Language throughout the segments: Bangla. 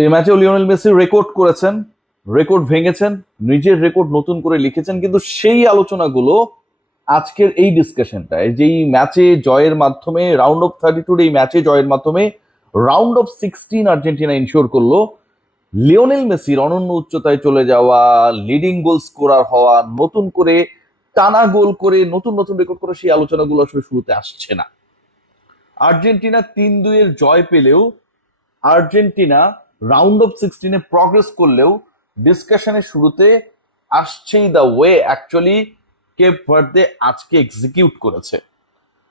এই ম্যাচেও লিওনেল মেসি রেকর্ড করেছেন, রেকর্ড ভেঙেছেন, নিজের রেকর্ড নতুন করে লিখেছেন, কিন্তু সেই আলোচনাগুলো আজকের এই ডিসকাশনটা, যেই ম্যাচে জয়ের মাধ্যমে রাউন্ড অফ 32 এই ম্যাচে জয়ের মাধ্যমে রাউন্ড অফ 16 আর্জেন্টিনা ইনশিওর করলো। লিওনেল মেসির অনন্য উচ্চতায় চলে যাওয়া, লিডিং গোল স্কোরার হওয়া, নতুন করে টানা গোল করে নতুন নতুন রেকর্ড করে, সেই আলোচনাগুলো আসলে শুরুতে আসছে না। আর্জেন্টিনা 3-2 জয় পেলেও, আর্জেন্টিনা রাউন্ড অফ 16 প্রগ্রেস করলেও ডিসকাশনের শুরুতে আসছেই the way actually Cape Verde আজকে এক্সিকিউট করেছে,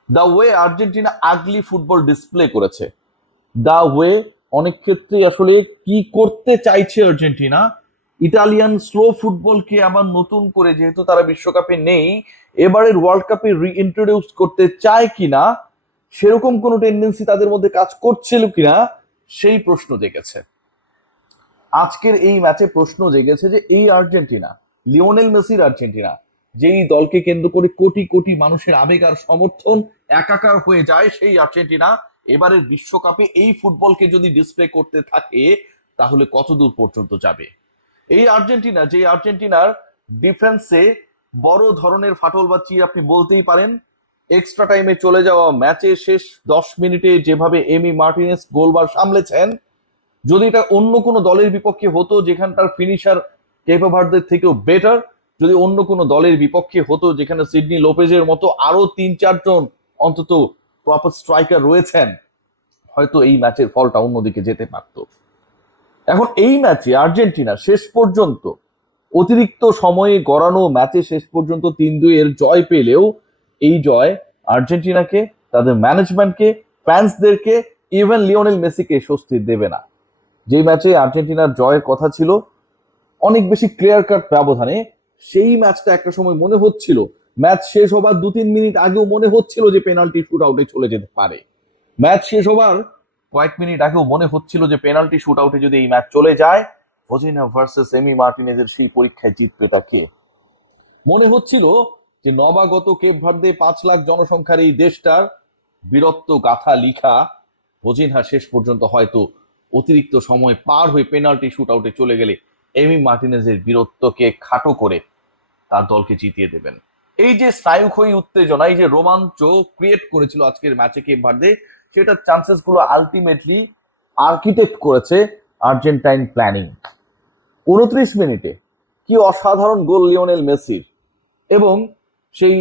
the way Argentina ugly football display করেছে, দ্য ওয়ে অনেক ক্ষেত্রে আসলে কি করতে চাইছে আর্জেন্টিনা, ইটালিয়ান স্লো ফুটবলকে আবার নতুন করে, যেহেতু তারা বিশ্বকাপে নেই, এবারের ওয়ার্ল্ড কাপে রিইন্ট্রোডিউস করতে চায় কিনা, সেরকম কোনো টেন্ডেন্সি তাদের মধ্যে কাজ করছিল কিনা, সেই প্রশ্ন জেগেছে। আজকের এই ম্যাচে প্রশ্ন জেগেছে যে এই আর্জেন্টিনা, লিওনেল মেসির আর্জেন্টিনা, যেই দলকে কেন্দ্র করে কোটি কোটি মানুষের আবেগ আর সমর্থন একাকার হয়ে যায়, সেই আর্জেন্টিনা এবারের বিশ্বকাপে এই ফুটবলকে যদি ডিসপ্লে করতে থাকে তাহলে কত দূর পর্যন্ত যাবে। এই আর্জেন্টিনা, যে আর্জেন্টিনার ডিফেন্সে বড় ধরনের ফাটল বাঁচিয়ে আপনি বলতেই পারেন, এক্সট্রা টাইমে চলে যাওয়া ম্যাচের শেষ 10 মিনিটে যেভাবে এমি মার্টিনেস গোলবার সামলেছেন, যদি এটা অন্য কোনো দলের বিপক্ষে হতো যেখানটার ফিনিশার কেপো ভার্দের থেকেও বেটার, যদি অন্য কোনো দলের বিপক্ষে হতো যেখানে সিডনি লোপেজের মতো আরো 3-4 জন অন্তত প্রপার স্ট্রাইকার রয়েছেন, হয়তো এই ম্যাচের ফলটা অন্যদিকে যেতে পারত। এখন এই ম্যাচে আর্জেন্টিনা শেষ পর্যন্ত অতিরিক্ত সময়ে গড়ানো ম্যাচে শেষ পর্যন্ত 3-2 জয় পেলেও, এই জয় আর্জেন্টিনাকে, তাদের ম্যানেজমেন্টকে, ফ্যান্সদেরকে, ইভেন লিওনেল মেসিকে স্বস্তি দেবে না। যে ম্যাচে আর্জেন্টিনার জয়ের কথা ছিল অনেক বেশি ক্লিয়ার কাট ব্যবধানে, সেই ম্যাচটা একটা সময় মনে হচ্ছিল, ম্যাচ শেষ হবার 2-3 মিনিট আগেও মনে হচ্ছিল যে পেনাল্টি শুট আউটে চলে যেতে পারে। ম্যাচ শেষ হবার কয়েক মিনিট আগেও মনে হচ্ছিল যে পেনাল্টি শুট আউটে যদি এই ম্যাচ চলে যায়, ফজিনা ভার্সেস এমি মার্টিনেজের সেই পরীক্ষায় জিতবেটা কে। মনে হচ্ছিল যে নবাগত কেপ ভার্দে 5 লাখ জনসংখ্যার এই দেশটার বীরত্ব গাথা লিখা ফজিনহা শেষ পর্যন্ত হয়তো অতিরিক্ত সময় পার হয়ে পেনাল্টি শুট আউটে চলে গেলে এমি মার্টিনেজের বীরত্বকে খাটো করে তার দলকে জিতিয়ে দেবেন। এই যে স্নায়ুক্ষয়ী উত্তেজনা, এই যে রোমাঞ্চ ক্রিয়েট করেছিল আজকের ম্যাচে কেপ ভার্দে, সেটার চান্সেস গুলো আলটিমেটলি আর্কিটেক্ট করেছে আর্জেন্টাইন প্ল্যানিং। 29 মিনিটে কি অসাধারণ গোল লিওনেল মেসির, এবং সেই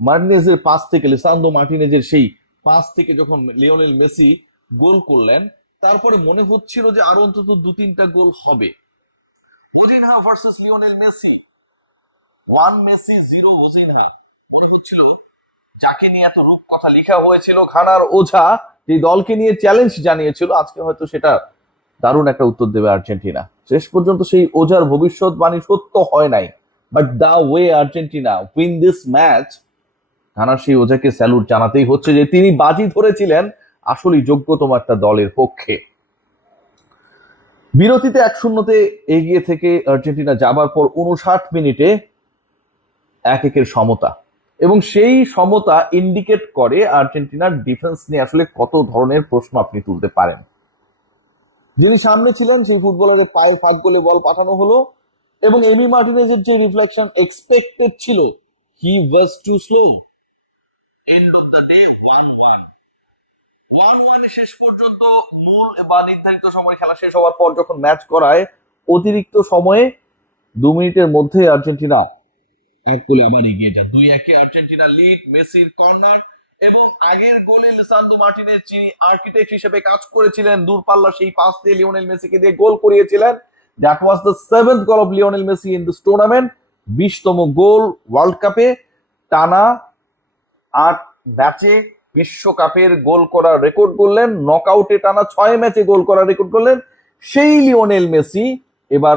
মার্টিনেজের পাস থেকে, লিসান্দ্রো মার্টিনেজের সেই পাস থেকে যখন লিওনেল মেসি গোল করলেন, তারপরে মনে হচ্ছিল যে আরো অন্তত 2-3টা গোল হবে। ওজিনহা ভার্সেস লিওনেল মেসি, 1 মেসি 0 ওজিনহা। মনে হচ্ছিল যাকে নিয়ে এত রূপ কথা লেখা হয়েছিল, ঘানার ওঝা যে দলকে নিয়ে চ্যালেঞ্জ জানিয়েছিল, আজকে হয়তো সেটা দারুণ একটা উত্তর দেবে আর্জেন্টিনা। শেষ পর্যন্ত সেই ওঝার ভবিষ্যৎবাণী সত্য হয় নাই, but the way Argentina win this match, ঘানার সেই ওঝাকে স্যালুট জানাতেই হচ্ছে যে তিনি বাজি ধরেছিলেন আসলেই যোগ্যতম একটা দলের পক্ষে। বিরতিতে 1-0 এগিয়ে থেকে আর্জেন্টিনা যাবার পর 59 মিনিটে 1-1 সমতা, এবং সেই সমতা ইন্ডিকেট করে আর্জেন্টিনার ডিফেন্স নিয়ে আসলে কত ধরনের প্রশ্ন আপনি তুলতে পারেন। যিনি সামনে ছিলেন সেই ফুটবলারের পায়ের ফাঁক গোলে বল পাঠানো হলো, এবং এমি মার্টিনেজের যে রিফ্লেকশন এক্সপেক্টেড ছিল, he was too slow. End of the day 1-1 শেষ পর্যন্ত মূল বা নির্ধারিত সময় খেলা শেষ হওয়ার পর যখন ম্যাচ করায়, অতিরিক্ত সময়ে 2 মিনিটের মধ্যে আর্জেন্টিনা 1 গোলে আবার এগিয়ে যায়। 2-1 আর্জেন্টিনা লিড, মেসির কর্নার, এবং আগের গোলে লিসান্দ্রো মার্টিনেজ, যিনি আর্কিটেক্ট হিসেবে কাজ করেছিলেন, দূরপাল্লা সেই পাস দিয়ে লিওনেল মেসিকে দিয়ে গোল করিয়েছিলেন। That was the 7th goal of Lionel Messi in this tournament. 20তম গোল ওয়ার্ল্ড কাপে, টানা 8 ম্যাচে বিশ্বকাপের গোল করার রেকর্ড করলেন, নকআউটে টানা 6 ম্যাচে গোল করার রেকর্ড করলেন সেই লিওনেল মেসি। এবার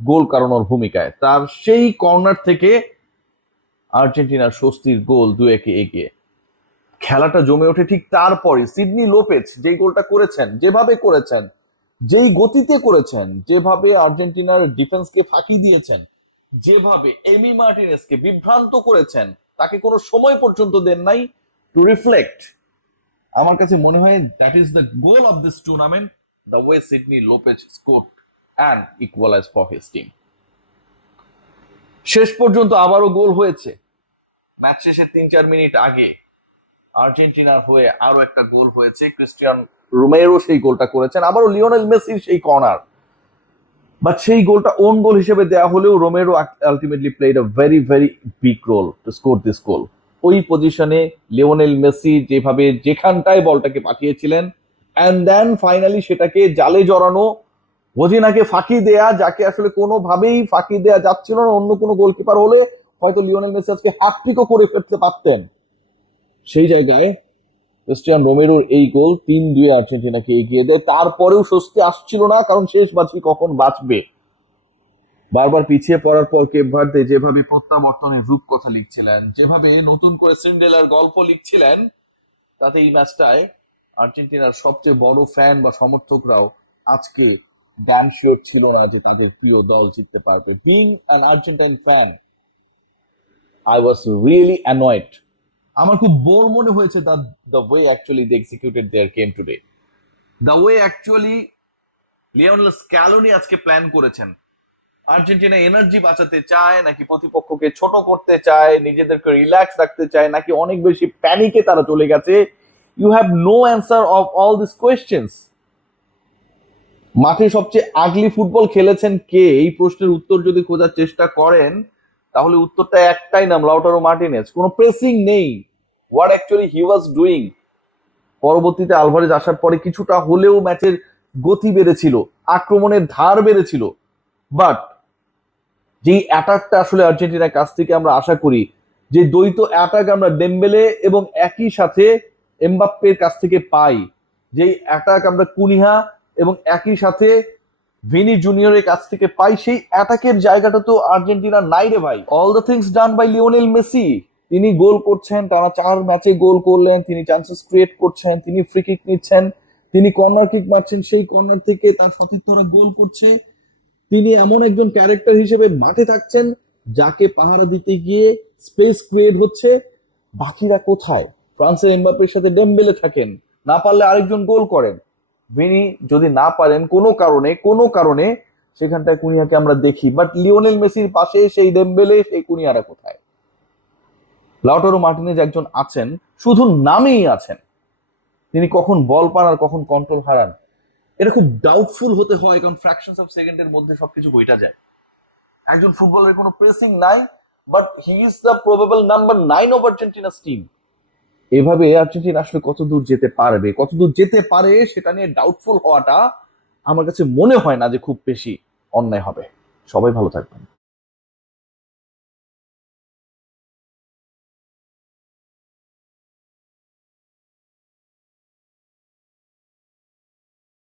গোল কারণের ভূমিকায়, তার সেই কর্নার থেকে আর্জেন্টিনার স্বস্তির গোল 2-1 এগিয়ে। খেলাটা জমে ওঠে ঠিক তারপরে সিডনি লোপেজ যেই গোলটা করেছেন, যেভাবে করেছেন, যেই গতিতে করেছেন, যেভাবে আর্জেন্টিনার ডিফেন্সকে ফাঁকি দিয়েছেন, যেভাবে এমি মার্টিনেজকে বিভ্রান্ত করেছেন, তাকে কোনো সময় পর্যন্ত দেন নাই টু রিফ্লেক্ট। আমার কাছে মনে হয় that is the goal of this tournament, the way Sidney Lopez scored and equalized for his team. শেষ পর্যন্ত আবারও গোল হয়েছে। ম্যাচ শেষের 3-4 মিনিট আগে আর্জেন্টিনার হয়ে আরো একটা গোল হয়েছে। ক্রিস্টিয়ান রোমেরো সেই গোলটা করেছেন, আবারও লিওনেল মেসির সেই কর্নার, বাট সেই গোলটা ওন গোল হিসেবে দেওয়া হলেও Romero ultimately played a very very big role to score this goal. ওই পজিশনে লিওনেল মেসি যেভাবে যেখানটায় বলটাকে পাঠিয়েছিলেন, অ্যান্ড দেন ফাইনালি সেটাকে জালে জড়ানো, ওজিনাকে ফাঁকি দেয়া, যাকে আসলে কোনোভাবেই ফাঁকি দেয়া যাচ্ছিল না। অন্য কোনো গোলকিপার হলে হয়তো লিওনেল মেসি আজকে হ্যাটট্রিকও করে ফেলতে পারতেন। সেই জায়গায় ক্রিস্টিয়ান রোমেরোর এই গোল 3-2 আর্জেন্টিনাকে এগিয়ে দেয়। তারপরেও স্বস্তি আসছিল না, কারণ শেষ বাজি কখন বাঁচবে। বারবার পিছিয়ে পড়ার পর কেপ ভার্দে যেভাবে প্রত্যাবর্তনের রূপকথা লিখছিলেন, যেভাবে নতুন করে সিন্ড্রেলার গল্প লিখছিলেন, তাতে এই ম্যাচটায় আর্জেন্টিনার সবচেয়ে বড় ফ্যান বা সমর্থকরাও আজকে ড্যাম শিওর ছিল না যে তাদের প্রিয় দল জিততে পারবে। Being an Argentine fan, I was really annoyed. আমার খুব বোর মনে হয়েছে the way actually they executed their game today, the way actually Lionel Scaloni আজকে প্ল্যান করেছেন। আর্জেন্টিনা এনার্জি বাঁচাতে চায়, নাকি প্রতিপক্ষকে ছোট করতে চায়, নিজেদেরকে রিল্যাক্স রাখতে চায়, নাকি অনেক বেশি প্যানিকে তারা চলে গেছে? You have no answer of all this questions. মাঠে সবচেয়ে আগলি ফুটবল খেলেছেন কে, এই প্রশ্নের উত্তর যদি খোঁজার চেষ্টা করেন তাহলে উত্তরটা একটাই নাম, লাউটারো মার্টিনেজ। কোনো প্রেসিং নেই, what actually he was doing. পরবর্তীতে আলভারেজ আসার পরে কিছুটা হলেও ম্যাচের গতি বেড়েছিল, আক্রমণের ধার বেড়েছিল, বাট যেই অ্যাটাকটা আসলে আর্জেন্টিনার কাছ থেকে আমরা আশা করি, যে দ্বৈত অ্যাটাক আমরা ডেম্বেলে এবং একই সাথে এমবাপ্পের কাছ থেকে পাই, যেই অ্যাটাক আমরা কুনিহা এবং একই সাথে ভিনি জুনিয়রের কাছ থেকে পাই, সেই অ্যাটাকের জায়গাটা তো আর্জেন্টিনার নাই রে ভাই। All the things done by Lionel Messi. তিনি গোল করছেন, টানা 4 ম্যাচে গোল করলেন, তিনি চান্সেস ক্রিয়েট করছেন, তিনি ফ্রি কিক নিচ্ছেন, তিনি কর্নার কিক মারছেন, সেই কর্নার থেকে তার সতীর্থরা গোল করছে। তিনি এমন একজন ক্যারেক্টার হিসেবে মাঠে থাকছেন যাকে পাহারা দিতে গিয়ে স্পেস ক্রিয়েট হচ্ছে। বাকিরা কোথায়? ফ্রান্সের এমবাপ্পের সাথে ডেম্বেলে থাকেন, না পারলে আরেকজন গোল করেন। ভিনি যদি না পারেন কোনো কারণে সেখানটায় কুনিয়াকে আমরা দেখি, বাট লিওনেল মেসির পাশে সেই ডেম্বেলে, সেই কুনিয়ারা কোথায়? লাউটারো মার্টিনেজ একজন আছেন, শুধু নামেই আছেন। তিনি কখন বল পান আর কখন কন্ট্রোল হারান এটা খুব ডাউটফুল হতে হয়, কারণ ফ্র্যাকশনস অফ সেকেন্ডের মধ্যে সবকিছু বইটা যায়। একজন ফুটবলের কোনো প্রেসিং নাই, but he is the probable number 9 of Argentina's team. এভাবে আর্জেন্টিনা আসলে কতদূর যেতে পারে সেটা নিয়ে ডাউটফুল হওয়াটা আমার কাছে মনে হয় না যে খুব বেশি অন্যায় হবে। সবাই ভালো থাকবেন।